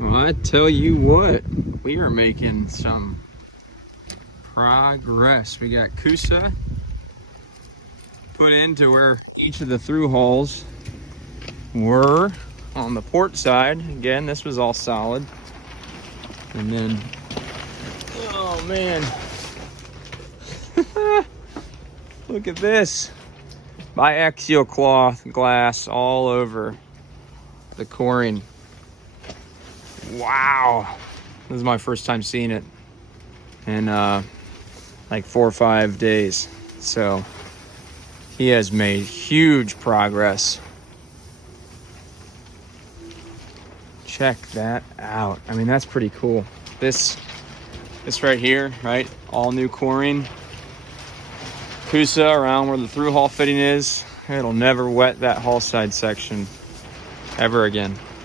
Well, I tell you what, we are making some progress. We got Coosa put into where each of the through holes were on the port side. Again, this was all solid. And then, oh man, look at this. Biaxial cloth glass all over the coring. Wow. This is my first time seeing it in like 4 or 5 days. So he has made huge progress. Check that out. I mean, that's pretty cool. This right here, right? All new coring. Coosa around where the through hull fitting is. It'll never wet that hull side section ever again.